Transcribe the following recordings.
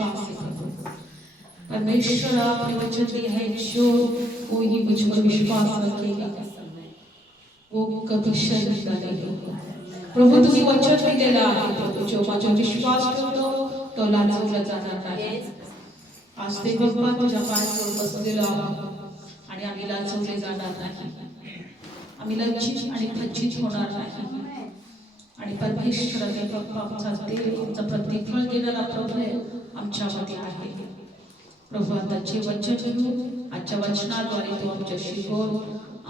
विश्वास है प्रभु परमेश्वर आपने वचन दिया है जो कोई मुझ पर विश्वास रखेगा वो कभी शर्मिंदा नहीं होगा प्रभु तुम्ही वचन दिलेलं आहे. प्रभु जो माझा विश्वास ठेवतो तो लाजवला जाणार नाही आज ते बाप्पा तुझ्या पायावर बसलेलो आहोत. आणि आम्ही लाजवले जाणार नाही. आम्ही लज्जित आणि खच्चित होणार नाही. आणि परमेश्वराने आमचा देव आमचा प्रतिफळ देणारा प्रभू आमच्यामध्ये आहे. प्रभू आता जे वचन घेऊ आजच्या वचनाद्वारे तू आमच्याशी बोल.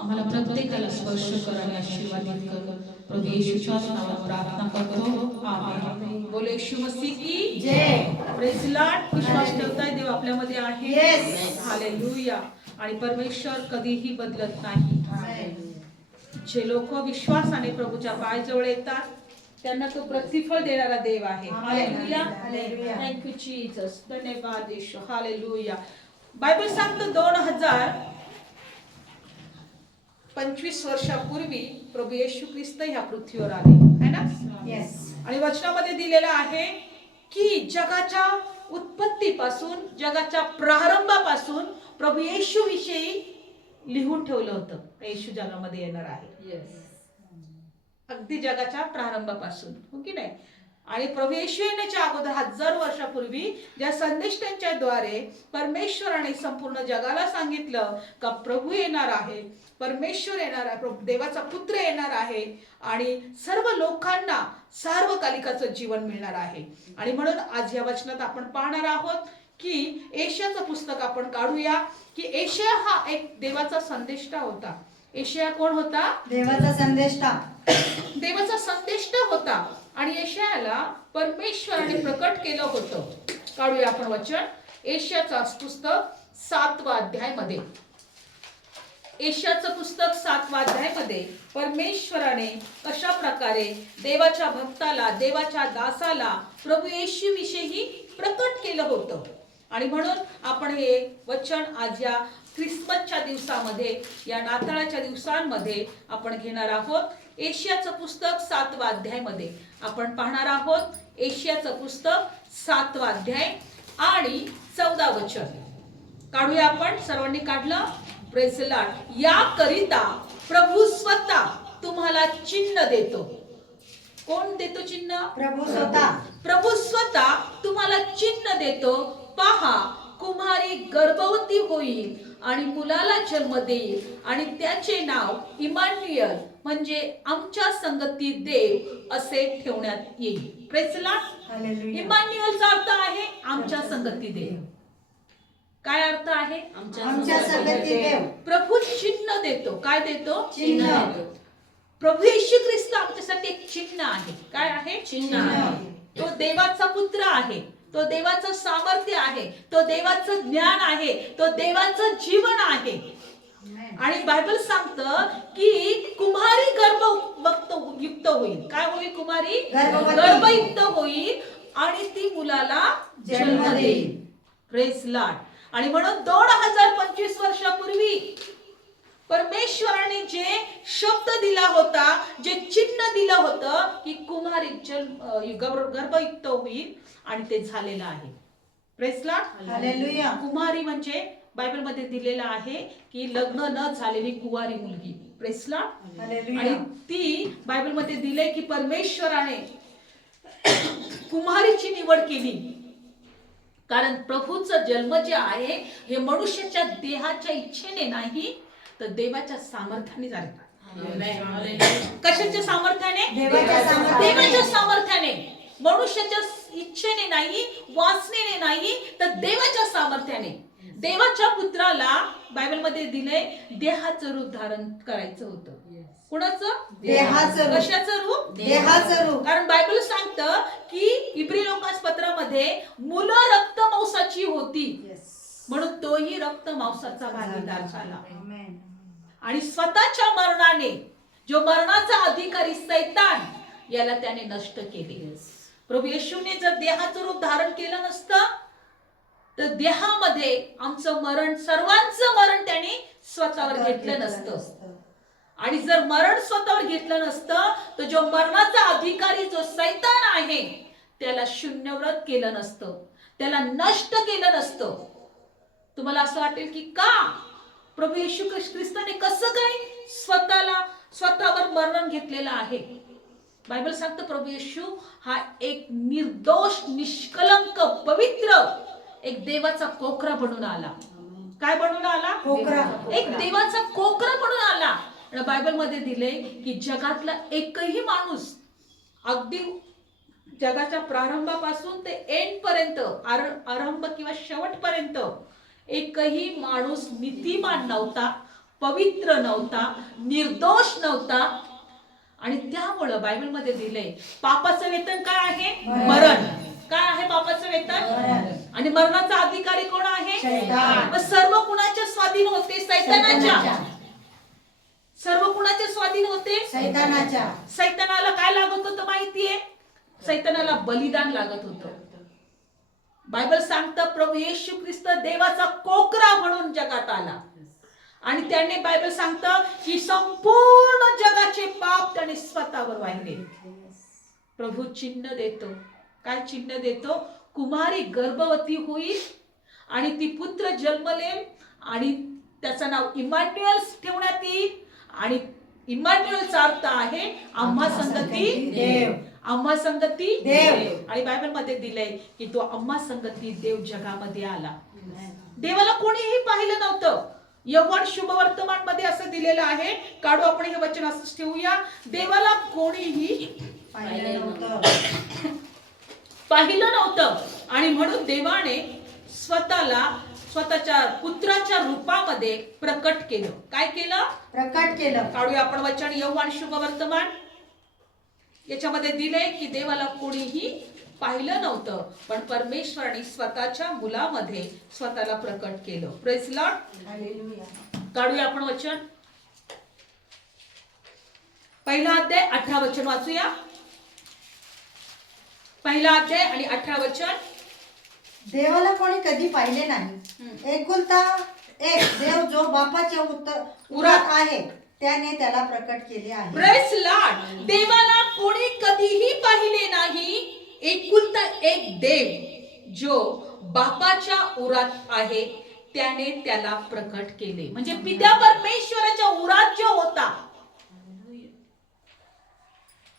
आम्हाला प्रत्येकाला स्पर्श कर आणि आशीर्वादित कर. प्रभू येशूच्याच नावात प्रार्थना करतो. आमेन. बोले येशू मसीह की जय. प्रेज लॉर्ड विश्वास ठेवताय देव आपल्यामध्ये आहे. हालेलुया आणि परमेश्वर कधीही बदलत नाही. जे लोक विश्वासाने प्रभूच्या पायाजवळ येतात त्यांना तो प्रतिफळ देणारा देव आहे. थँक्यू जीसस धन्यवाद येशू. हालेलुया बायबल सांगतो दोन हजार पंचवीस वर्षापूर्वी प्रभू येशू ख्रिस्त ह्या पृथ्वीवर आले. है ना? येस आणि वचनामध्ये दिलेलं आहे की जगाच्या उत्पत्तीपासून जगाच्या प्रारंभापासून प्रभू येशू विषयी लिहून ठेवलं होतं येशू जगामध्ये येणार आहे. अगदी जगाच्या प्रारंभापासून हो की नाही? आणि प्रभू येशू येण्याच्या अगोदर हजार वर्षापूर्वी ज्या संदेष्टांच्या द्वारे परमेश्वराने संपूर्ण जगाला सांगितलं का प्रभू येणार आहे परमेश्वर येणार आहे प्रभू- देवाचा पुत्र येणार आहे आणि सर्व लोकांना सार्वकालिकाचं जीवन मिळणार आहे. आणि म्हणून आज या वचनात आपण पाहणार आहोत की एशियाचं पुस्तक आपण काढूया की एशिया हा एक देवाचा संदेष्टा होता. एशिया कोण होता? देवाचा संदेष्टा. देवाचा संदेष्ट होता. आणि एशियाला परमेश्वराने प्रकट केलं होतं. काढूया आपण वचन. एशियाचा पुस्तक सातवा अध्यायमध्ये एशियाचं पुस्तक सातवा अध्यायमध्ये परमेश्वराने कशा प्रकारे देवाच्या भक्ताला देवाच्या दासाला प्रभू येशू विषयी प्रकट केलं होतं. आणि म्हणून आपण हे वचन आज या ख्रिसमसच्या दिवसामध्ये या नाताळाच्या दिवसांमध्ये आपण घेणार आहोत. एशियाचं पुस्तक सातवा अध्यायमध्ये आपण पाहणार आहोत. एशियाचं पुस्तक सातवा अध्याय आणि चौदा वचन. काढूया आपण सर्वांनी काढलं? प्रेसला या करिता प्रभू स्वतः तुम्हाला चिन्ह देतो. कोण देतो चिन्ह? प्रभू स्वतः. प्रभू स्वतः तुम्हाला चिन्ह देतो. पहा कुमारी गर्भवती होईल आणि मुलाला जन्म देईल. आणि त्याचे नाव इमान्युअल म्हणजे आमच्या संगती देव असे ठेवण्यात येईल. प्रेसला हालेलुया इमान्युअलचा अर्थ आहे आमच्या संगती देव. काय अर्थ आहे? आमच्या संगती देव. प्रभू चिन्ह देतो. काय देतो? चिन्ह. प्रभू येशू ख्रिस्त आमच्यासाठी एक चिन्ह आहे. काय आहे? चिन्ह आहे. तो देवाचा पुत्र आहे. तो देवाचं सामर्थ्य आहे तो देवाचं ज्ञान आहे तो देवाचं जीवन आहे. आणि बायबल सांगतं की कुमारी गर्भ वक्त युक्त होईल. काय होईल कुमारी. गर्भयुक्त होईल आणि ती मुलाला जन्म देईल. आणि म्हणून दोन हजार पंचवीस वर्षापूर्वी परमेश्वराने जे शब्द दिला होता जे चिन्ह दिलं होतं की कुमारी जन्म गर्भयुक्त होईल आणि ते झालेलं आहे. प्रेसला हालेलुया कुमारी म्हणजे बायबलमध्ये दिलेलं आहे की लग्न न झालेली कुवारी मुलगी. प्रेसला आणि ती बायबलमध्ये दिले की परमेश्वराने कुमारीची निवड केली. कारण प्रभूचं जन्म जे आहे हे मनुष्याच्या देहाच्या इच्छेने नाही तर देवाच्या सामर्थ्याने झाले कशाच्या सामर्थ्याने? देवाच्या सामर्थ्याने. देवाच्या सामर्थ्याने. मनुष्याच्या इच्छेने नाही वासनेने नाही तर देवाच्या सामर्थ्याने. देवाच्या पुत्राला बायबलमध्ये दिले देहाचं रूप धारण करायचं होतं. कुणाचं? देहाचं. कशाचं रूप? देहाचं रूप. कारण बायबल सांगतं की इब्री लोकांस पत्रामध्ये मुलं रक्त मांसाची होती. म्हणून तोही रक्त मांसाचा भागीदार झाला. आणि स्वतःच्या मरणाने जो मरणाचा अधिकारी सैतान याला त्याने नष्ट केले. प्रभू येशूने जर देहाचं रूप धारण केलं नसतं तर देहामध्ये आमचं मरण सर्वांचं मरण त्याने स्वतःवर घेतलं नसतं. आणि जर मरण स्वतःवर घेतलं नसतं तर जो मरणाचा अधिकारी जो सैतान आहे त्याला शून्यव्रत केलं नसतं. त्याला नष्ट केलं नसतं. तुम्हाला असं वाटेल की का? प्रभू येशू ख्रिस्त- ख्रिस्ताने कसं काय स्वतःला स्वतःवर मरण घेतलेलं आहे? बायबल सांगतं प्रभू येशू हा एक निर्दोष निष्कलंक पवित्र एक देवाचा कोकरा बनून आला. काय बनून आला? कोकरा. एक देवाचा कोकरा बनून आला. आणि बायबलमध्ये दिले की जगातला एकही माणूस अगदी जगाच्या प्रारंभापासून ते एंड पर्यंत आर- आरंभ किंवा शेवटपर्यंत एकही माणूस नीतिमान नव्हता पवित्र नव्हता निर्दोष नव्हता. आणि त्यामुळं बायबलमध्ये दिलंय पापाचं वेतन काय आहे? मरण. काय आहे पापाचं वेतन. आणि मरणाचा अधिकारी कोण आहे? सर्व कुणाच्या स्वाधीन होते? सैतानाच्या. सर्व कुणाच्या स्वाधीन होते? सैतानाच्या. सैतानाला काय लागत होतं माहितीये? सैतानाला बलिदान लागत होतं. बायबल सांगतं प्रभू येशू ख्रिस्त देवाचा कोकरा म्हणून जगात आला. आणि त्याने बायबल सांगतं की संपूर्ण जगाचे पाप त्याने स्वतःवर वाहिले. प्रभू चिन्ह देतो. काय चिन्ह देतो? कुमारी गर्भवती होईल आणि ती पुत्र जन्मलेल आणि त्याचं नाव इमॅन्युअल ठेवण्यात येईल. आणि इमॅन्युअलचा अर्थ आहे आम्हा संगती देव. आम्हा संगती देव. आणि बायबलमध्ये दिलंय की तो आम्हा संगती देव जगामध्ये आला. देवाला कोणीही पाहिलं नव्हतं. यववान शुभ वर्तमानमध्ये असं दिलेलं आहे. काढू आपण हे वचन असंच ठेवूया. देवाला कोणीही पाहिलं नव्हतं. पाहिलं नव्हतं. आणि म्हणून देवाने स्वतःला स्वतःच्या पुत्राच्या रूपामध्ये प्रकट केलं. काय केलं? प्रकट केलं. काढूया आपण वचन यववान शुभ वर्तमान. याच्यामध्ये दिले की देवाला कोणीही पाहिलं नव्हतं पण परमेश्वराने स्वतःच्या मुलामध्ये स्वतःला प्रकट केलं. Praise Lord. काढूया आपण वचन. पहिला अध्याय अठरा वचन वाचूया. पहिला अध्याय आणि अठरा वचन. देवाला कोणी कधी पाहिले नाही. एकुलता एक देव जो बापाच्या उत्तर उरात. आहे त्याने त्याला प्रकट केले आहे. प्रेस लॉर्ड देवाला कोणी कधीही पाहिले नाही एकुलता एक देव जो बापाच्या उरात आहे त्याने त्याला प्रकट केले. म्हणजे पित्या परमेश्वराच्या उरात जो होता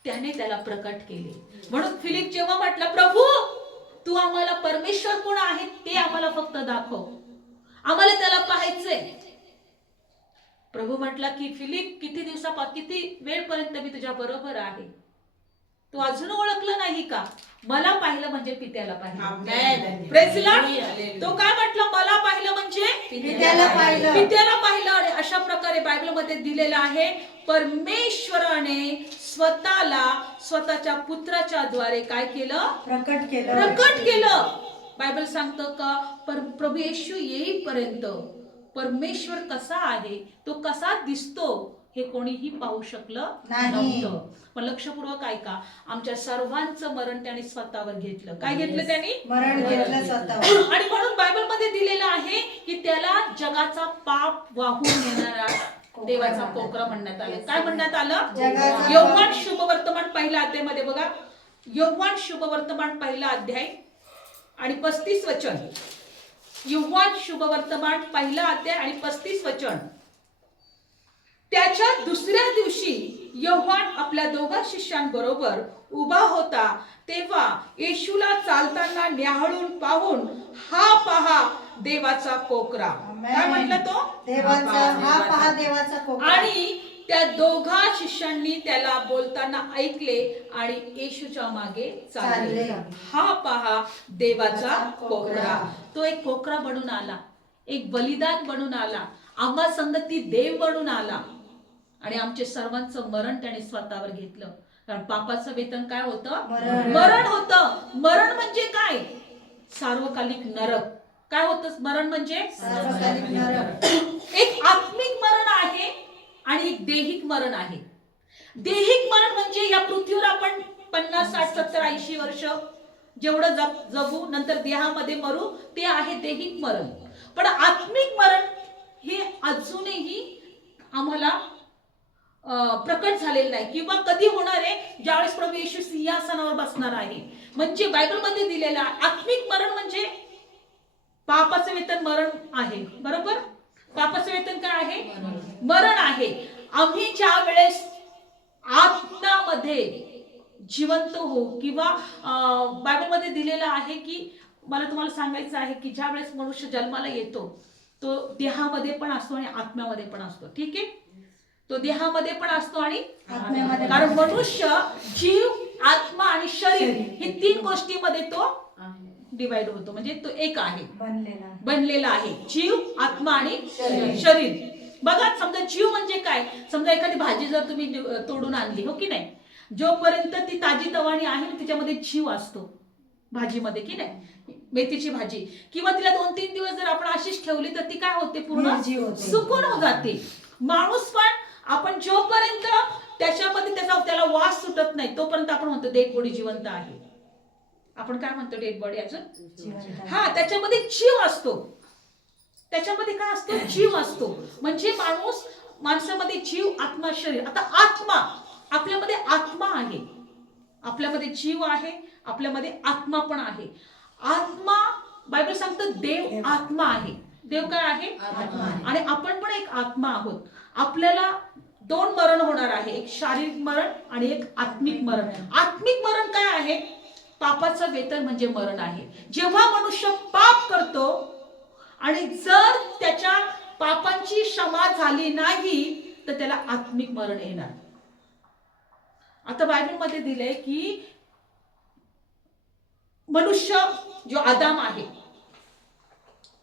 त्याने त्याला प्रकट केले. म्हणून फिलिप जेव्हा म्हटलं प्रभू तू आम्हाला परमेश्वर कोण आहे ते आम्हाला फक्त दाखव. आम्हाला त्याला पाहायचंय. प्रभू म्हटला की फिलिप किती दिवसापा किती वेळपर्यंत मी तुझ्या बरोबर आहे? तू अजून ओळखलं नाही का? मला पाहिलं म्हणजे पित्याला पाहिलं. तो काय म्हटलं? मला पाहिलं म्हणजे पित्याला पाहिलं. पित्याला पाहिलं आणि अशा प्रकारे बायबलमध्ये दिलेलं आहे परमेश्वराने स्वतःला स्वतःच्या पुत्राच्या द्वारे काय केलं? प्रकट केलं. प्रकट केलं. बायबल सांगतं का? पर प्रभू येशू येईपर्यंत परमेश्वर कसा आहे तो कसा दिसतो हे कोणीही पाहू शकलं नाही. नव्हतं. पण लक्षपूर्वक ऐका आमच्या सर्वांचं मरण त्याने स्वतःवर घेतलं. काय घेतलं त्यांनी? मरण घेतलं स्वतःवर. आणि म्हणून बायबलमध्ये दिलेलं आहे की त्याला जगाचा पाप वाहून नेणारा देवाचा कोकरा म्हणण्यात आलं. काय म्हणण्यात आलं? यौवान शुभ वर्तमान पहिल्या अध्यायमध्ये बघा. यौवान शुभ वर्तमान पहिला अध्याय आणि पस्तीस वचन. युवान शुभ वर्तमान पहिला अध्याय आणि पस्तीस वचन. त्याच्या दुसऱ्या दिवशी यौवान आपल्या दोघा शिष्यांबरोबर उभा होता तेव्हा येशूला चालताना न्याहाळून पाहून हा पहा देवाचा कोकरा. काय म्हटलं तो? देवाचा हा पहा देवाचा कोकरा. आणि त्या दोघा शिष्यांनी त्याला बोलताना ऐकले आणि येशूच्या मागे चालले. हा पहा देवाचा कोकरा. तो एक कोकरा बनून आला एक बलिदान बनून आला आम्हा संगती देव बनून आला. आणि आमचे सर्वांचं मरण त्याने स्वतःवर घेतलं. कारण पापाचं वेतन काय होतं? मरण. मरण होतं. मरण म्हणजे काय? सार्वकालिक नरक. काय होतं? मरण म्हणजे? सार्वकालिक नरक. एक आत्मिक मरण आहे आणि एक देहिक मरण आहे. देहिक मरण म्हणजे या पृथ्वीवर आपण पन्नास साठ सत्तर ऐंशी वर्ष जेवढं जग जगू नंतर देहामध्ये मरू ते आहे देहिक मरण. पण आत्मिक मरण हे अजूनही आम्हाला प्रकट झालेलं नाही. किंवा कधी होणार आहे ज्यावेळेस प्रभू येशू सिंहासनावर बसणार आहे. म्हणजे बायबलमध्ये दिलेलं आहे. आत्मिक मरण म्हणजे पापाचं वेतन मरण आहे. बरोबर? पापाचं वेतन काय आहे? मरण. आहे. आम्ही ज्या वेळेस आत्म्यामध्ये जिवंत हो किंवा बायबलमध्ये दिलेलं आहे की मला तुम्हाला सांगायचं आहे की ज्या वेळेस मनुष्य जन्माला येतो तो देहामध्ये पण असतो आणि आत्म्यामध्ये पण असतो. ठीक आहे? तो देहामध्ये पण असतो आणि आत्म्यामध्ये कारण. मनुष्य जीव आत्मा आणि शरीर हे तीन गोष्टीमध्ये तो डिवाइड होतो. म्हणजे तो एक आहे. बनलेला आहे. जीव आत्मा आणि शरीर. बघा समजा जीव म्हणजे काय? समजा एखादी भाजी जर तुम्ही तोडून आणली हो की नाही? जोपर्यंत ती ताजी तवाणी आहे तिच्यामध्ये जीव असतो. भाजीमध्ये की नाही? मेथीची भाजी. किंवा तिला दोन तीन दिवस जर आपण अशीच ठेवली तर ती काय होते पूर्ण. सुकून हो जाते. माणूस पण आपण जोपर्यंत त्याच्यामध्ये त्याचा त्याला वास सुटत नाही तोपर्यंत आपण म्हणतो डेड बॉडी जिवंत आहे. आपण काय म्हणतो डेड बॉडी अजून. हा त्याच्यामध्ये जीव असतो. त्याच्यामध्ये काय असतो? जीव असतो. म्हणजे माणूस माणसामध्ये जीव आत्मा शरीर. आता आत्मा आपल्यामध्ये आत्मा आहे. आपल्यामध्ये जीव आहे आपल्यामध्ये आत्मा पण आहे. आत्मा बायबल सांगतं देव आत्मा आहे. देव काय आहे? आत्मा आहे. आणि आपण पण एक आत्मा आहोत. आपल्याला दोन मरण होणार आहे. एक शारीरिक मरण आणि एक आत्मिक मरण. आत्मिक मरण काय आहे? पापाचं वेतन म्हणजे मरण आहे. जेव्हा मनुष्य पाप करतो आणि जर त्याच्या पापांची क्षमा झाली नाही तर त्याला आत्मिक मरण येणार. आता बायबलमध्ये दिलंय की मनुष्य जो आदाम आहे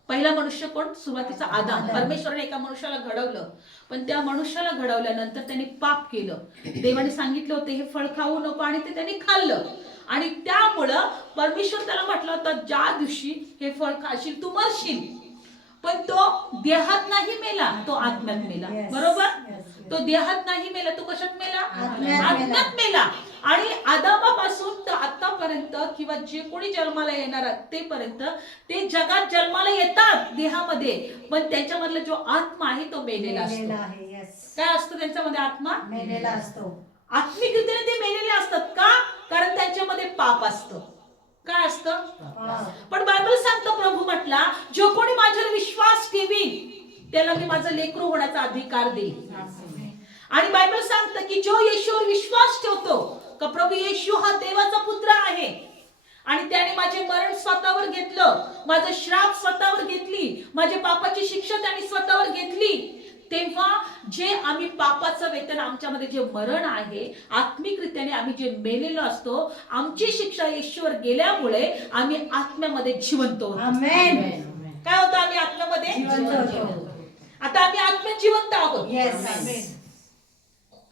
पहिला मनुष्य कोण? सुरुवातीचा आदाम. आदाम. परमेश्वराने एका मनुष्याला घडवलं. पण त्या मनुष्याला घडवल्यानंतर त्यांनी पाप केलं. देवाने सांगितलं होतं हे फळ खाऊ नको आणि ते त्यांनी खाल्लं. आणि त्यामुळं परमेश्वर त्याला म्हटलं होतं ज्या दिवशी हे फळ खाशील तू मरशील. पण तो देहात नाही मेला तो आत्म्यात मेला. बरोबर. तो देहात नाही मेला तो कशात मेला? आत्म्यात मेला. आणि आदामापासून तर आतापर्यंत किंवा जे कोणी जन्माला येणार आहेत तेपर्यंत ते जगात जन्माला येतात देहामध्ये. पण त्याच्यामधला जो आत्मा आहे तो मेलेला असतो. काय असतो त्यांच्यामध्ये आत्मा? मेलेला असतो. आत्मिकरित्याने ते मेलेले असतात का? कारण त्यांच्यामध्ये पाप असतं. काय असतं. पण बायबल सांगतो प्रभू म्हटला जो कोणी माझ्यावर विश्वास ठेवी त्याला मी माझं लेकरू होण्याचा अधिकार देईन. आणि बायबल सांगतं की जो येशूवर विश्वास ठेवतो का प्रभू येशू हा देवाचा पुत्र आहे. आणि त्याने माझे मरण स्वतःवर घेतलं माझं श्राप स्वतःवर घेतली माझे पापाची शिक्षा त्याने स्वतःवर घेतली तेव्हा जे आम्ही पापाचं वेतन आमच्यामध्ये जे मरण आहे आत्मिकरित्याने आम्ही जे मेलेलो असतो आमची शिक्षा येशूवर गेल्यामुळे आम्ही आत्म्यामध्ये जिवंत होतो. काय होतं? आम्ही आत्म्यामध्ये आता आम्ही आत्म्यात जिवंत आहोत. येस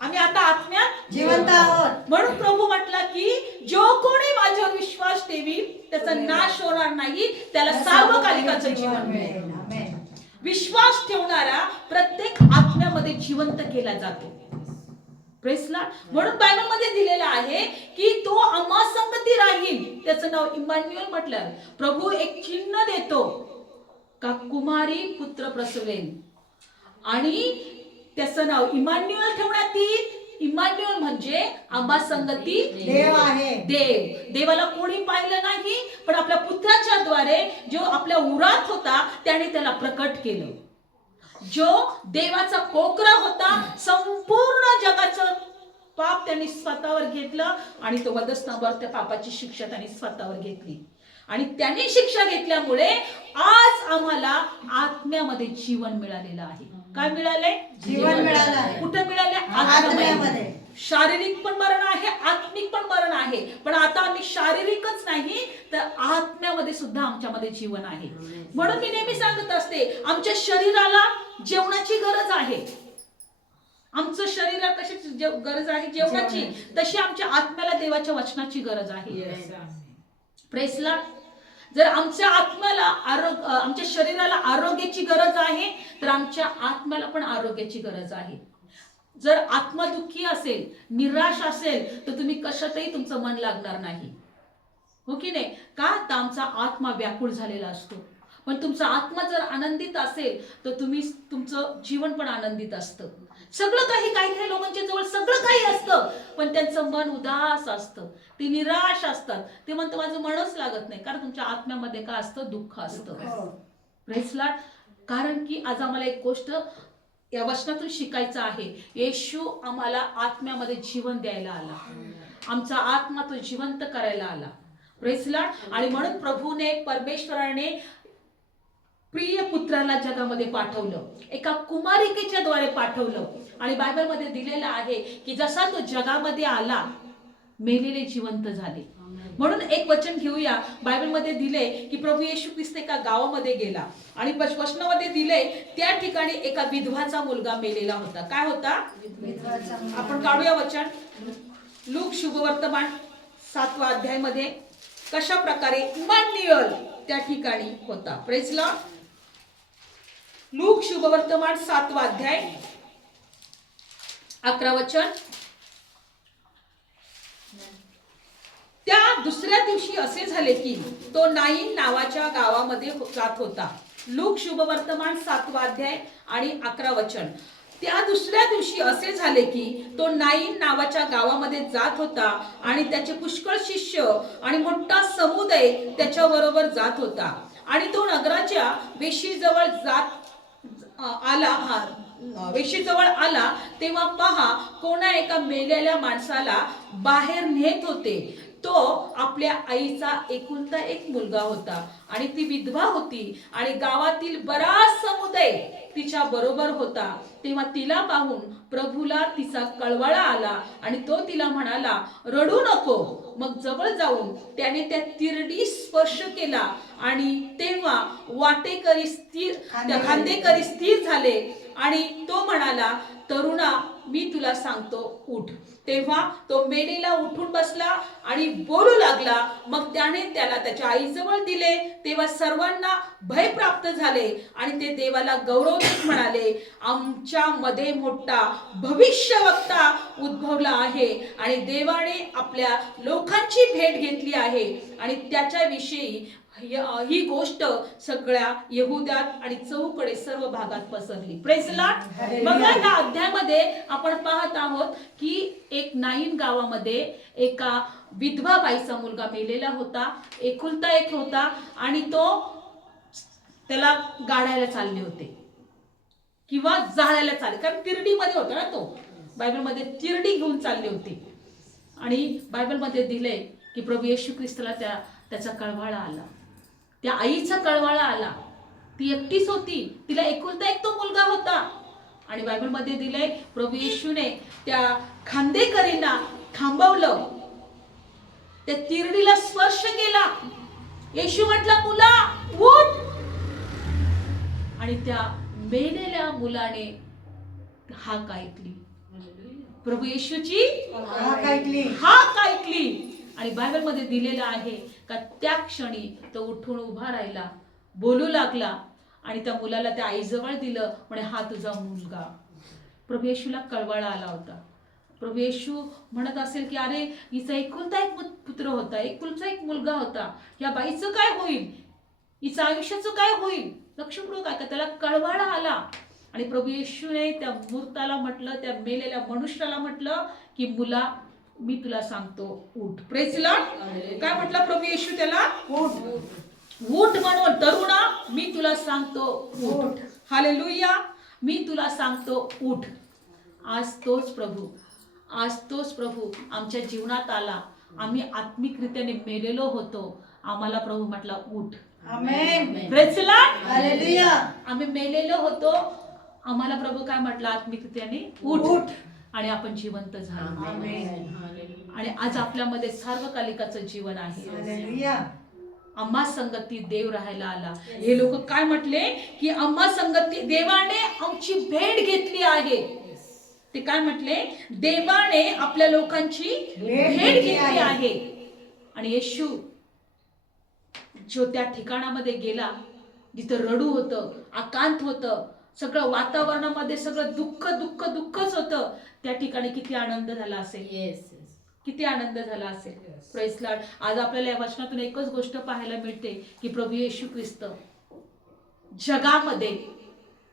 आम्ही आता आत्म्यात जिवंत आहोत. म्हणून प्रभू म्हटला की जो कोणी माझ्यावर विश्वास ठेवी त्याचा नाश होणार नाही त्याला सार्वकालिकाचं जीवन मिळेल. विश्वास ठेवणारा प्रत्येक आत्म्यामध्ये जिवंत केला जातो. प्रेसला म्हणून बायबलमध्ये आहे की तो आम्हा संगती राहील. त्याचं नाव इमान्युअल म्हटलं प्रभू एक चिन्ह देतो. का कुमारी पुत्र प्रसवेन. आणि त्याचं नाव इमान्युअल ठेवण्यात येईल. इमान्युअल म्हणजे आम्हा संगती देव आहे. देव. देवाला कोणी पाहिलं नाही पण आपल्या पुत्राच्या द्वारे जो आपल्या उरात होता त्याने त्याला प्रकट केलं. जो देवाचा कोकरा होता संपूर्ण जगाचं पाप त्यांनी स्वतःवर घेतलं आणि तो वधस्तंभावर त्या पापाची शिक्षा त्यांनी स्वतःवर घेतली. आणि त्यांनी शिक्षा घेतल्यामुळे आज आम्हाला आत्म्यामध्ये जीवन मिळालेलं आहे. काय मिळालंय? जीवन मिळालं आहे कुठं मिळाले आत्म्यामध्ये. शारीरिक पण मरण आहे आत्मिक पण मरण आहे. पण आता आम्ही शारीरिकच नाही तर आत्म्यामध्ये सुद्धा आमच्यामध्ये जीवन आहे. म्हणून मी नेहमी सांगत असते आमच्या शरीराला जेवणाची गरज आहे. आमचं शरीराला जेव- गरज आहे? जेवणाची. तशी आमच्या आत्म्याला देवाच्या वचनाची गरज आहे. प्रेसला जर आमच्या आत्म्याला आरोग्य आमच्या शरीराला आरोग्याची गरज आहे तर आमच्या आत्म्याला पण आरोग्याची गरज आहे. जर आत्मा दुःखी असेल निराश असेल तर तुम्ही कशातही तुमचं मन लागणार नाही. हो की नाही? का? तर आमचा आत्मा व्याकुळ झालेला असतो. पण तुमचा आत्मा जर आनंदित असेल तर तुम्ही तुमचं जीवन पण आनंदित असतं. सगळं काही काही काही लोकांच्या जवळ सगळं काही असतं पण त्यांचं मन उदास असतं. ते निराश असतात. ते म्हणतं माझं मनच लागत नाही. कारण तुमच्या आत्म्यामध्ये काय असतं? दुःख असतं. Lord. कारण की आज आम्हाला एक गोष्ट या वचनातून शिकायचं आहे. येशू आम्हाला आत्म्यामध्ये जीवन द्यायला आला. आमचा आत्मा तो जिवंत करायला आला. प्रेसला आणि म्हणून प्रभूने परमेश्वराने प्रिय पुत्राला जगामध्ये पाठवलं एका कुमारिकेच्या द्वारे पाठवलं. आणि बायबलमध्ये दिलेलं आहे की जसा तो जगामध्ये आला मेलेले जिवंत झाले. म्हणून एक वचन घेऊया. बायबलमध्ये दिले की प्रभू येशू ख्रिस्त एका गावामध्ये गेला. आणि वचनामध्ये दिले त्या ठिकाणी एका विधवाचा मुलगा मेलेला होता. काय होता? आपण काढूया वचन. लूक शुभवर्तमान सातवा अध्यायमध्ये कशा प्रकारे इमान्युअल त्या ठिकाणी होता. प्रेसला लूक शुभवर्तमान सातवा अध्याय. अकरा वचन. त्या दुसऱ्या दिवशी असे झाले की तो नाईन नावाच्या गावामध्ये हो-, जात होता. लूक शुभवर्तमान सातवा अध्याय आणि अकरा वचन. त्या दुसऱ्या दिवशी असे झाले की तो नाईन नावाच्या गावामध्ये जात होता आणि त्याचे पुष्कळ शिष्य आणि मोठा समुदाय त्याच्या बरोबर जात होता. आणि तो नगराच्या वेशीजवळ जात आला हा वेशीजवळ आला तेव्हा पहा कोणा एका मेलेल्या माणसाला बाहेर नेत होते. तो आपल्या आईचा एकुलता एक मुलगा होता आणि ती विधवा होती आणि गावातील बराच समुदाय तिच्या बरोबर होता. तेव्हा तिला पाहून प्रभूला तिचा कळवळा आला आणि तो तिला म्हणाला रडू नको. मग जवळ जाऊन त्याने त्या तिरडी स्पर्श केला आणि तेव्हा वाटेकरी स्थिर त्या खांदेकरी. स्थिर झाले आणि तो म्हणाला तरुणा मी तुला सांगतो उठ. तेव्हा तो मेलेला उठून बसला आणि बोलू लागला. मग त्याने त्याला त्याच्या आईजवळ दिले. तेव्हा सर्वांना भय प्राप्त झाले आणि ते देवाला गौरवत म्हणाले आमच्या मध्ये मोठा भविष्यवक्ता उद्भवला आहे आणि देवाने आपल्या लोकांची भेट घेतली आहे आणि त्याच्याविषयी ही गोष्ट सगळ्या यहुद्यात आणि चौकडे सर्व भागात पसरली. प्रेसला बघा ह्या अध्यायामध्ये आपण पाहत आहोत की एक नाईन गावामध्ये एका विधवा बाईचा मुलगा मेलेला होता एकुलता एक होता आणि तो त्याला गाडायला चालले होते. किंवा जाळायला चालले. कारण तिरडीमध्ये होता ना तो. बायबलमध्ये तिरडी घेऊन चालले होते. आणि बायबलमध्ये दिलंय की प्रभू येशू ख्रिस्तला त्या त्याचा कळवाळा आला. त्या आईचा कळवाळा आला. ती एकटीच होती. तिला एकुलता एक तो मुलगा होता. आणि बायबलमध्ये दिलंय प्रभू येशूने त्या खांदेकरींना थांबवलं. त्या तिरडीला स्पर्श केला. येशू म्हटला मुला उठ. आणि त्या मेलेल्या मुलाने हाक ऐकली. प्रभू येशूची हाक ऐकली. हाक ऐकली. आणि बायबलमध्ये दिलेलं आहे का त्या क्षणी तो उठून उभा राहिला बोलू लागला आणि त्या मुलाला त्या आईजवळ दिलं म्हणे हा तुझा मुलगा. प्रभू येशूला कळवळा आला होता. प्रभू येशू म्हणत असेल की अरे हिचा एकुलता एक पुत्र होता एकुलचा एक मुलगा होता. या बाईचं काय होईल? हिचं आयुष्याचं काय होईल? लक्षपूर्वक ऐका त्याला कळवाळा आला. आणि प्रभू येशूने त्या मूर्ताला म्हटलं त्या मेलेल्या मनुष्याला म्हटलं की मुला मी तुला सांगतो उठ. प्रेचला काय म्हटलं प्रभू येशू त्याला? उठ. उठ म्हणून. तरुणा मी तुला सांगतो उठ. हालेलुया मी तुला सांगतो उठ. आज तोच प्रभू. आज तोच प्रभू आमच्या जीवनात आला. आम्ही आत्मिकरित्याने मेलेलो होतो. आम्हाला प्रभू म्हटला उठ. हालेलुया आम्ही मेलेलो होतो. आम्हाला प्रभू काय म्हटलं? आत्मिकरित्याने उठ. उठ. आणि आपण जिवंत झालो. आणि आज आपल्यामध्ये सार्वकालिकाचं जीवन आहे. आम्हा संगती देव राहायला आला. हे लोक काय म्हटले? की आम्हा संगती देवाने आमची भेट घेतली आहे. ते काय म्हटले? देवाने आपल्या लोकांची भेट घेतली. आहे. आणि येशू जो त्या ठिकाणामध्ये गेला जिथं रडू होतं आकांत होतं सगळं वातावरणामध्ये सगळं दुःख दुःख दुःखच होतं. त्या ठिकाणी किती आनंद झाला असेल? येस किती आनंद झाला असेल? प्रेस लॉर्ड आज आपल्याला या वचनातून एकच गोष्ट पाहायला मिळते की प्रभू येशू ख्रिस्त जगामध्ये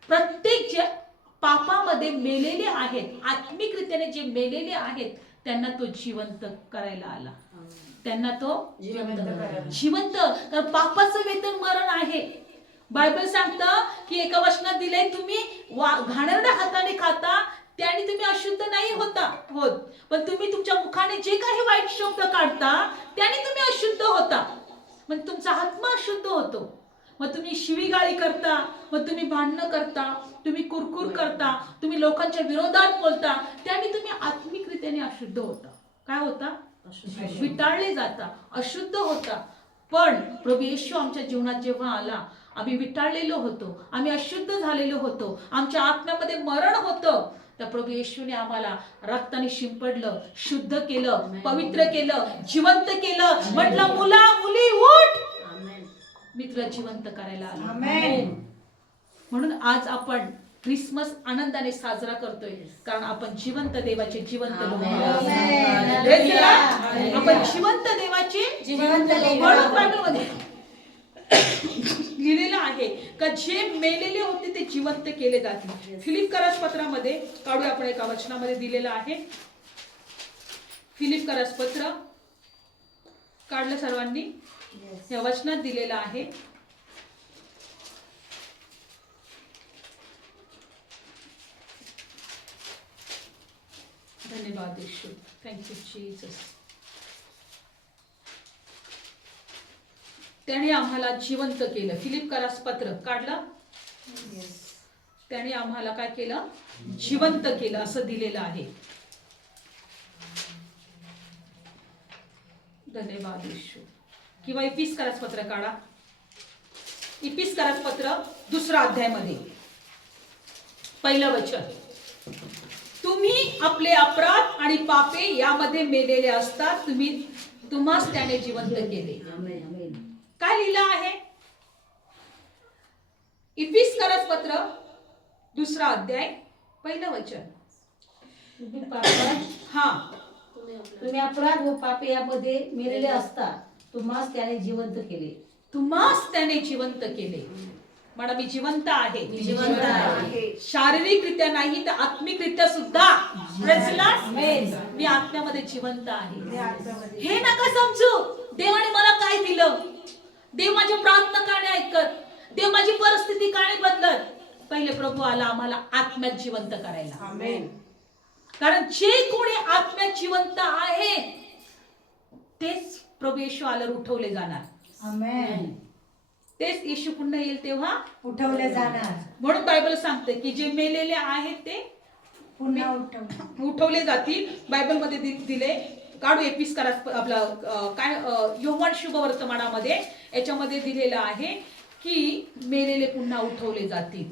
प्रत्येक जे पापामध्ये मेलेले आहेत आत्मिकरित्याने जे मेलेले आहेत त्यांना तो जिवंत करायला आला. त्यांना तो जिवंत. तर पापाचं वेतन मरण आहे. बायबल सांगतं की एका वचनात दिलंय तुम्ही वा- घाणेरड्या हाताने खाता त्याने तुम्ही अशुद्ध नाही होता होत. पण तुम्ही तुमच्या मुखाने जे काही वाईट शब्द काढता त्याने तुम्ही अशुद्ध होता. मग तुमचा आत्मा अशुद्ध होतो. मग तुम्ही शिवीगाळी करता मग तुम्ही भांडणं करता तुम्ही कुरकुर करता तुम्ही लोकांच्या विरोधात बोलता त्याने तुम्ही आत्मिकरित्याने अशुद्ध होता. काय होता? विटाळले जाता अशुद्ध होता. पण प्रभू येशू आमच्या जीवनात जेव्हा आला आम्ही विटाळलेलो होतो आम्ही अशुद्ध झालेलो होतो आमच्या आत्म्यामध्ये मरण होतं. त्या प्रभू येशूने आम्हाला रक्ताने शिंपडलं शुद्ध केलं पवित्र केलं जिवंत केलं. म्हटलं मुला मुली उठ. मी तुला जिवंत करायला आलो. म्हणून आज आपण क्रिसमस आनंदाने साजरा करतोय. कारण आपण जिवंत देवाचे जिवंत. आपण जिवंत देवाचे जिवंत लिहिलेलं आहे का जे मेलेले होते ते जिवंत केले जातील. फिलिप करास पत्रामध्ये काढूया आपण एका वचनामध्ये दिलेलं आहे. फिलिप करास पत्र काढलं सर्वांनी? या वचनात दिलेलं आहे. धन्यवाद थँक्यू जीसस त्याने आम्हाला जिवंत केलं. फिलिप करास पत्र काढलं? त्याने आम्हाला काय केलं? जिवंत केलं असं दिलेलं आहे. धन्यवाद येशू. किंवा इपिस करास पत्र काढा. इपिस करास पत्र दुसरा अध्यायमध्ये. पहिलं वचन. तुम्ही आपले अपराध आणि पापे यामध्ये मेलेले असतात. तुम्ही तुम्हाच त्याने जिवंत केले. काय लिहिलं आहे. इपिस करस पत्र दुसरा अध्याय पहिलं वचन. हा. तुम्ही अपराध. व पापे यामध्ये मेलेले असता तुम्हास त्याने जिवंत केले. तुम्हाच त्याने जिवंत केले. म्हणा मी जिवंत आहे. जिवंत आहे. शारीरिकरित्या नाही तर आत्मिकरित्या सुद्धा. मी आत्म्यामध्ये जिवंत आहे. हे नका समजू. देवाने मला काय दिलं? देव माझी प्रार्थना का नाही ऐकत. देव माझी परिस्थिती का नाही बदलत. पहिले प्रभू आला आम्हाला आत्म्यात जिवंत करायला. कारण जे कोणी आत्म्यात जिवंत आहे तेच प्रभू येशू आल्यावर उठवले जाणार. तेच येशू पुन्हा येईल तेव्हा उठवले जाणार. म्हणून बायबल सांगते की जे मेलेले आहेत ते पुन्हा उठवले. उठवले जातील. बायबलमध्ये दि- दिले काढू एपिस करा आपला काय अं, योहान शुभ वर्तमानामध्ये याच्यामध्ये दिलेलं आहे की मेलेले पुन्हा उठवले जातील.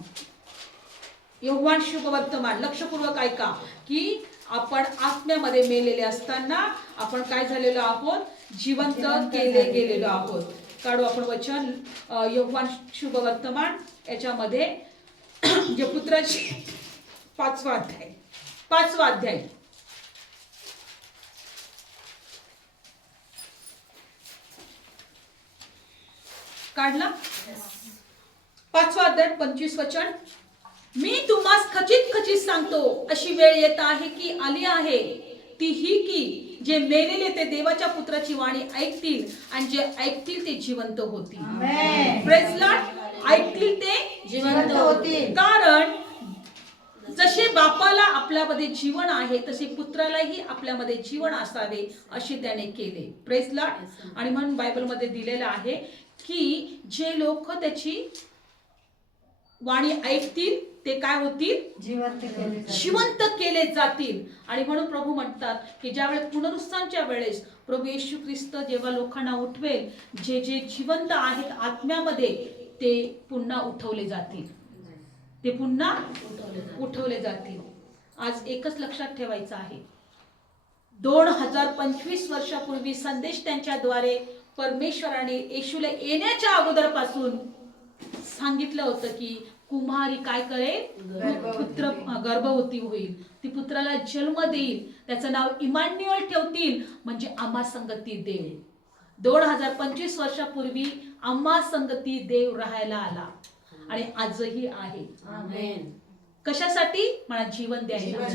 योहान शुभ वर्तमान लक्षपूर्वक ऐका की आपण आत्म्यामध्ये मेलेले असताना आपण काय झालेलो आहोत? जिवंत केले गेलेलो आहोत. काढू आपण वचन अं, योहान शुभ वर्तमान याच्यामध्ये जे पुत्राची पाचवा अध्याय पाचवा अध्याय. काढला? पाचवा अध्याय पंचवीस वचन. मी तुम्हास खचित खचित सांगतो अशी वेळ येत आहे की आली आहे. ती ही की जे मेलेले ते देवाच्या पुत्राची वाणी ऐकतील आणि जे ऐकतील ते जिवंत होतील. ऐकतील ते जिवंत होतील. कारण जसे बापाला आपल्यामध्ये जीवन आहे तसे पुत्रालाही आपल्यामध्ये जीवन असावे असे त्याने केले. प्रेस लॉर्ड आणि म्हणून बायबलमध्ये दिलेलं आहे की जे लोक त्याची वाणी ऐकतील ते काय होतील? जिवंत केले जातील. आणि म्हणून प्रभू म्हणतात की ज्यावेळेस पुनरुत्थानच्या वेळेस प्रभू येशू ख्रिस्त जेव्हा लोकांना उठवेल जे जे जिवंत आहेत आत्म्यामध्ये ते पुन्हा उठवले जातील. ते पुन्हा उठवले जातील. आज एकच लक्षात ठेवायचं आहे. दोन हजार पंचवीस वर्षापूर्वी संदेश त्यांच्याद्वारे परमेश्वराने येशूला येण्याच्या अगोदरपासून सांगितलं होतं की कुम्हारी काय करेल? पुत्र गर्भवती होईल. ती पुत्राला जन्म देईल. त्याचं नाव इमान्युअल ठेवतील. म्हणजे आम्हा संगती देव. दोन हजार पंचवीस वर्षापूर्वी आम्हा संगती देव राहायला आला. आणि आजही आहे. आमेन. कशासाठी? मला जीवन द्यायला.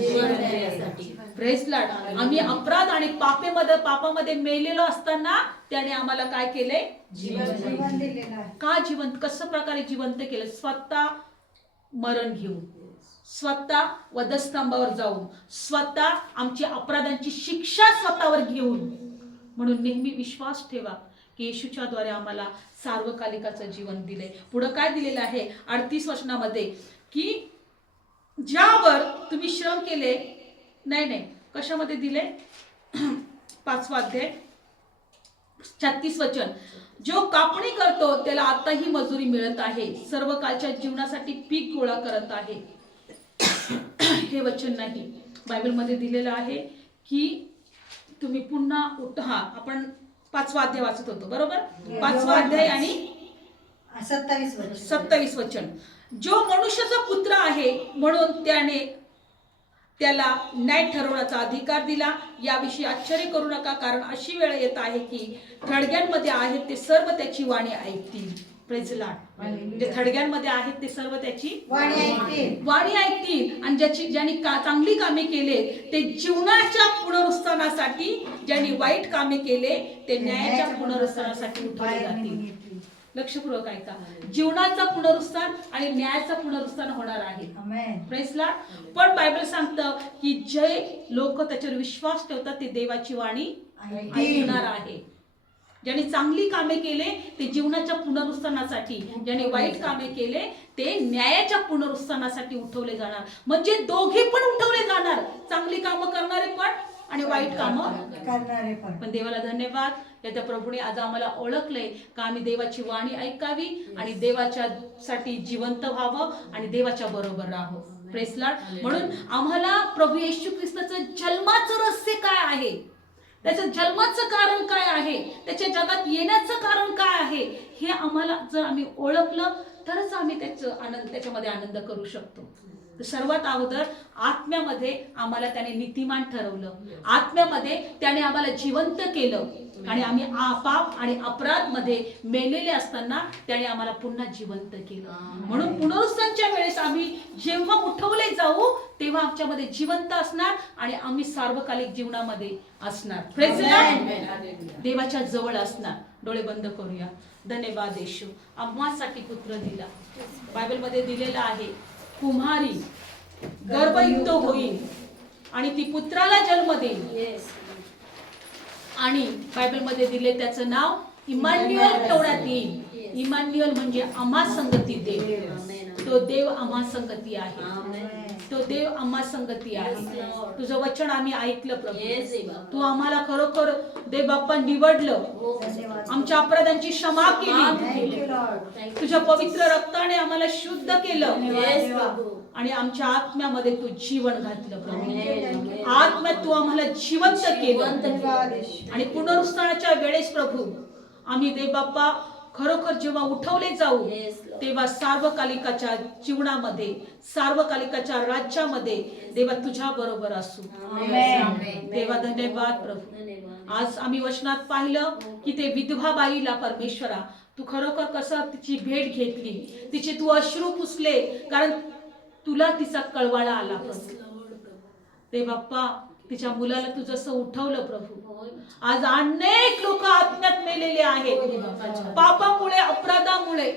आम्ही अपराध आणि पापेमध्ये पापामध्ये मेलेलो असताना त्याने आम्हाला काय केले? जीवन जीवन दिलेलं आहे. का जिवंत कसं प्रकारे जिवंत केलं? स्वतः मरण घेऊन. स्वतः वधस्तंभावर जाऊन. स्वतः आमची अपराधांची शिक्षा स्वतःवर घेऊन. म्हणून नेहमी विश्वास ठेवा की येशूच्या द्वारे आम्हाला सार्वकालिकाचं जीवन दिलंय. पुढं काय दिलेलं आहे? अडतीस वचनामध्ये की ज्यावर तुम्ही श्रम केले नाही नाही कशामध्ये दिले? पाचवा अध्याय. छत्तीस वचन. जो कापणी करतो त्याला आताही मजुरी मिळत आहे. सर्व कालच्या जीवनासाठी पीक गोळा करत आहे. हे वचन नाही. बायबलमध्ये दिलेलं आहे की तुम्ही पुन्हा उठ. हा आपण पाचवा अध्याय वाचत होतो बरोबर? पाचवा अध्याय आणि सत्तावीस वर्ष सत्तावीस वचन. जो मनुष्याचा पुत्र आहे म्हणून त्याने त्याला न्याय ठरवण्याचा अधिकार दिला. याविषयी आश्चर्य करू नका कारण अशी वेळ येत आहे की थडग्यांमध्ये आहेत ते सर्व त्याची वाणी ऐकतील. जे थडग्यांमध्ये आहेत ते सर्व त्याची वाणी ऐकतील. वाणी ऐकतील. आणि ज्याची ज्यांनी का चांगली कामे केले ते जीवनाच्या पुनरुत्थानासाठी ज्यांनी वाईट कामे केले ते न्यायाच्या पुनरुत्थानासाठी उठवले जातील. लक्षपूर्वक ऐका. जीवनाचा पुनरुत्थान आणि न्यायाचा पुनरुत्थान होणार आहे. पण बायबल सांगतं की जे लोक त्याच्यावर विश्वास ठेवतात ते देवाची वाणी. ऐकणार आहे. ज्यांनी चांगली कामे केले ते जीवनाच्या पुनरुत्थानासाठी. ज्यांनी वाईट कामे केले ते न्यायाच्या पुनरुत्थानासाठी उठवले जाणार. म्हणजे दोघे पण उठवले जाणार. चांगली कामं करणारे पण आणि वाईट कामं करणारे पण. पण देवाला धन्यवाद. या त्या प्रभूने आज आम्हाला ओळखलंय का आम्ही देवाची वाणी ऐकावी आणि देवाच्या साठी जिवंत व्हावं आणि देवाच्या बरोबर राहावं. प्रेसलाड म्हणून आम्हाला प्रभू येशू ख्रिस्ताचं जन्माचं रहस्य काय आहे? त्याचं जन्माचं कारण काय आहे? त्याच्या जगात येण्याचं कारण काय आहे? हे आम्हाला जर आम्ही ओळखलं तरच आम्ही त्याचं आनंद त्याच्यामध्ये आनंद करू शकतो. तर सर्वात अगोदर आत्म्यामध्ये आम्हाला त्याने नीतिमान ठरवलं. आत्म्यामध्ये त्याने आम्हाला जिवंत केलं. आणि आम्ही आ- पाप आणि अपराधमध्ये मेलेले असताना त्याने आम्हाला पुन्हा जिवंत केलं. म्हणून पुनरुत्थानच्या वेळेस आम्ही जेव्हा उठवले जाऊ तेव्हा आमच्यामध्ये जिवंत असणार आणि आम्ही सार्वकालिक जीवनामध्ये असणार. देवाच्या जवळ असणार. डोळे बंद करूया. धन्यवाद येशू. आम्हासाठी पुत्र दिला. बायबलमध्ये दिलेला आहे. कुम्हारी गर्भयुक्त होईल आणि ती पुत्राला जन्म देईल. आणि बायबलमध्ये दिले त्याचं नाव इमान्युअल ठेवण्यात येईल. इमान्युअल म्हणजे आम्हा संगती देव तो देव आम्हा संगती आहे तो देव आम्हा संगती आहे. तुझं वचन आम्ही ऐकलं प्रभू. तू आम्हाला खरोखर देव बाप्पा निवडलं. धन्यवाद. आमच्या अपराधांची क्षमा केली. तुझ्या पवित्र रक्ताने आम्हाला शुद्ध केलं. आणि आमच्या आत्म्यामध्ये तू जीवन घातलं प्रभू. आत्म्यात तू आम्हाला जिवंत केलं. आणि पुनरुत्थानाच्या वेळेस प्रभू आम्ही देव बाप्पा खरोखर जेव्हा उठवले जाऊ तेव्हा सार्वकालिकाच्या जीवनामध्ये सार्वकालिकाच्या राज्यामध्ये देवा तुझ्या बरोबर असू. देवा धन्यवाद प्रभू. आज आम्ही वचनात पाहिलं की ते विधवा बाईला परमेश्वरा तू खरोखर कसं तिची भेट घेतली? तिचे तू अश्रू पुसले कारण तुला तिचा कळवाळा आला प्रभू. ते बाप्पा तिच्या मुलाला तू जसं उठवलं प्रभू. आज अनेक लोक आत्म्यात मेलेले आहेत. पापामुळे अपराधामुळे.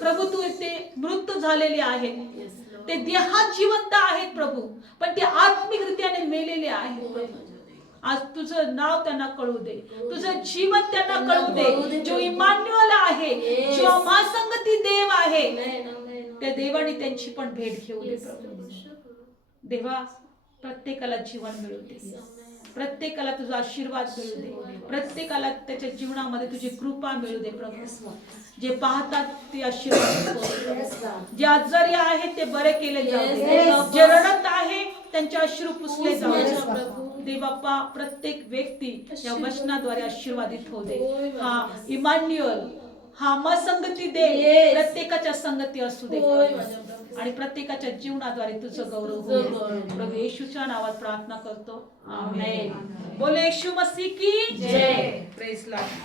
प्रभू तू ते मृत झालेले आहेत ते देहात जिवंत आहेत प्रभू. पण ते आत्मिकरित्याने मेलेले आहेत. आज तुझं नाव त्यांना कळू दे. तुझं जीवन त्यांना कळू दे. जो इमान्युअल आहे जो मासंगती देव आहे. त्या देवाने त्यांची पण भेट घेऊ दे प्रभू. देवा प्रत्येकाला जीवन मिळू दे. प्रत्येकाला तुझा आशीर्वाद मिळू दे. प्रत्येकाला त्याच्या जीवनामध्ये तुझी कृपा मिळू दे प्रभू. जे पाहतात ते आशीर्वाद. जे आजारी आहेत ते बरे केले जाऊ जे रडत आहे त्यांचे अश्रू पुसले जाऊ दे. बाप्पा प्रत्येक व्यक्ती या वचनाद्वारे आशीर्वादित होऊ दे. हा इमान्युअल हा म संगती दे. प्रत्येकाच्या संगती असू दे. आणि प्रत्येकाच्या जीवनाद्वारे तुझं गौरव होईल. प्रभू येशूच्या नावात प्रार्थना करतो. बोले येशू मसीह की जय. Praise Lord